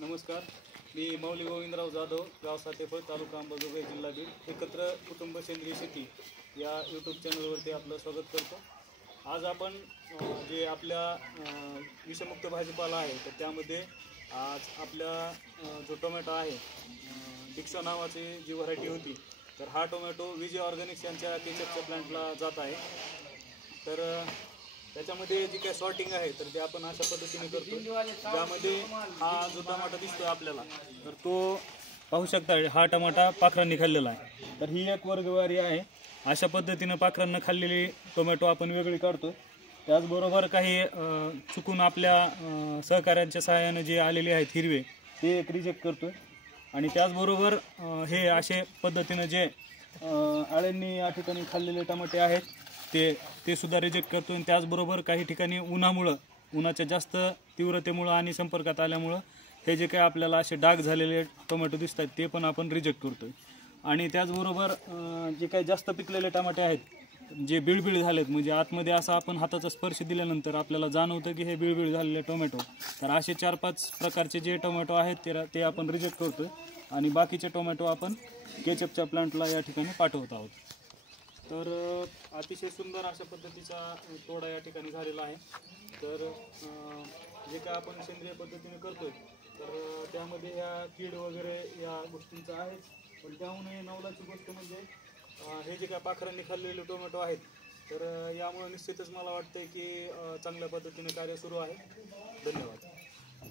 नमस्कार, मी मौली गोविंदराव जाधव, गाव सातेफळ, तालुका अंबाजोगाई, जिल्हा बीड, एकत्र कुटुंब सेंद्रिय शेती या यूट्यूब चॅनलवरती आपलं स्वागत करतो। आज आपण जे आपल्या विषमुक्त भाजीपाला आहे तर त्यामध्ये आज आपल्या जो टोमॅटो आहे डिक्सा नावाची जी व्हरायटी होती तर हा टोमॅटो विजय ऑर्गॅनिक्स यांच्या केचपच्या प्लांटला जात आहे। तर त्याच्यामध्ये जी काय सॉर्टिंग आहे तर ते आपण अशा पद्धतीने करतो, ज्यामध्ये हा जो टमाटा दिसतोय आपल्याला तर तो पाहू शकता, हा टमाटा पाखरांनी खाल्लेला आहे। तर ही एक वर्गवारी आहे। अशा पद्धतीने पाखरांना खाल्लेली टोमॅटो आपण वेगळी काढतो। त्याचबरोबर काही चुकून आपल्या सहकार्यांच्या सहाय्याने जे आलेले आहेत हिरवे ते एक रिजेक्ट करतो। आणि त्याचबरोबर हे अशा पद्धतीने जे आळ्यांनी या ठिकाणी खाल्लेले टमाटे आहेत ते सुद्धा रिजेक्ट करतो। आणि त्याचबरोबर काही ठिकाणी उन्हाच्या जास्त तीव्रतेमुळे आणि संपर्कात आल्यामुळं हे जे काही आपल्याला असे डाग झालेले टोमॅटो दिसतात ते पण आपण रिजेक्ट करतो। आणि त्याचबरोबर जे काही जास्त पिकलेले टमाटे आहेत जे बिळबिळ झालेत, म्हणजे आतमध्ये असं आपण हाताचा स्पर्श दिल्यानंतर आपल्याला जाणवतं की हे बिळबिळ झालेले टोमॅटो, तर असे 4-5 प्रकारचे जे टोमॅटो आहेत ते आपण रिजेक्ट करतो। आणि बाकीचे टोमॅटो आपण केचपच्या प्लांटला या ठिकाणी पाठवत आहोत। तर अतिशय सुंदर अशा पद्धतीचा तोडा या ठिकाणी झालेला आहे। तर जे काय आपण सेंद्रिय पद्धतीने करतोय तर त्यामध्ये ह्या कीड वगैरे या गोष्टींचा आहे, पण त्याहूनही नवलाची गोष्ट म्हणजे हे जे काय पाखरांनी खाल्लेले टोमॅटो आहेत तर यामुळे निश्चितच मला वाटतंय की चांगल्या पद्धतीने कार्य सुरू आहे। धन्यवाद।